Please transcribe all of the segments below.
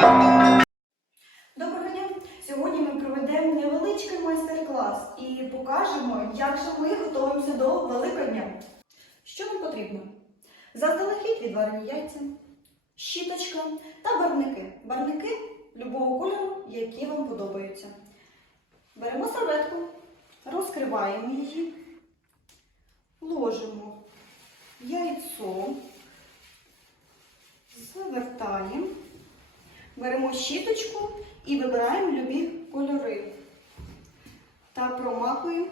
Доброго дня! Сьогодні ми проведемо невеличкий майстер-клас і покажемо, як же ми готуємося до Великодня. Що нам потрібно? Заздалегідь відварені яйця, щіточка та барвники. Барвники любого кольору, які вам подобаються. Беремо серветку, розкриваємо її, ложимо яйцо. Беремо щіточку і вибираємо любі кольори та промакуємо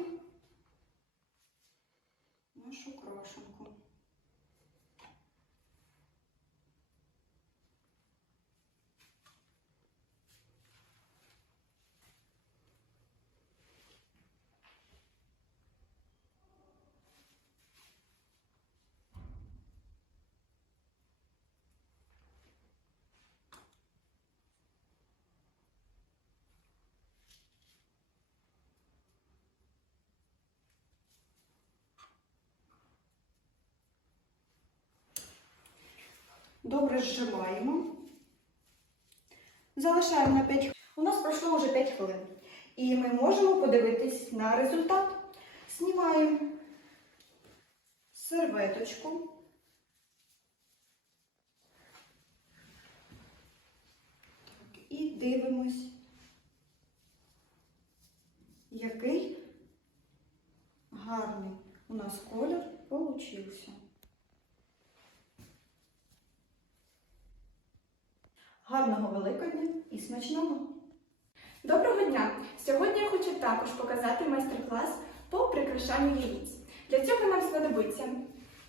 Добре зжимаємо. Залишаємо на 5 хвилин. У нас пройшло вже 5 хвилин. І ми можемо подивитись на результат. Знімаємо серветочку. І дивимось, який гарний у нас колір получився. Гарного Великодня і смачного! Доброго дня! Сьогодні я хочу також показати майстер-клас по прикрашанню яєць. Для цього нам знадобиться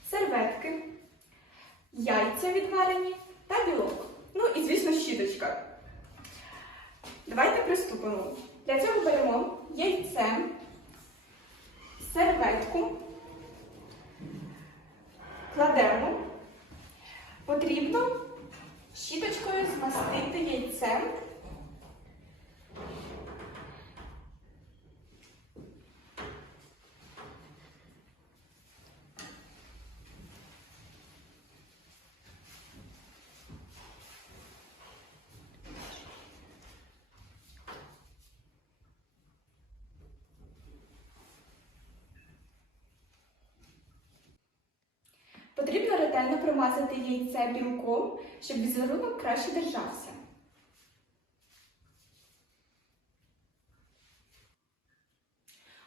серветки, яйця відварені та білок. Ну і, звісно, щіточка. Давайте приступимо. Для цього беремо яйце, серветку, кладемо. Потрібно щіточкою змастити яйцем. Потрібно ретельно промазати яйце білком, щоб візерунок краще держався.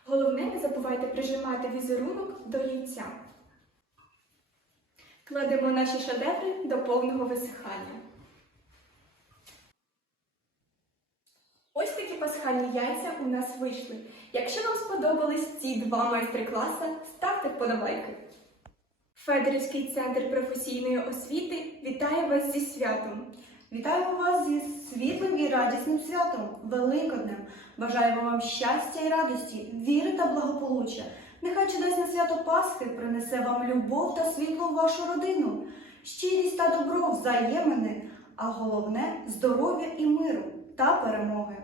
Головне, не забувайте прижимати візерунок до яйця. Кладемо наші шедеври до повного висихання. Ось такі пасхальні яйця у нас вийшли. Якщо вам сподобались ці два майстер-класи, ставте вподобайки. Федорівський центр професійної освіти вітає вас зі святом. Вітаємо вас зі світлим і радісним святом, Великоднем. Бажаємо вам щастя і радості, віри та благополуччя. Нехай чудесне свято Пасхи принесе вам любов та світло в вашу родину, щирість та добро взаємини, а головне здоров'я і миру та перемоги.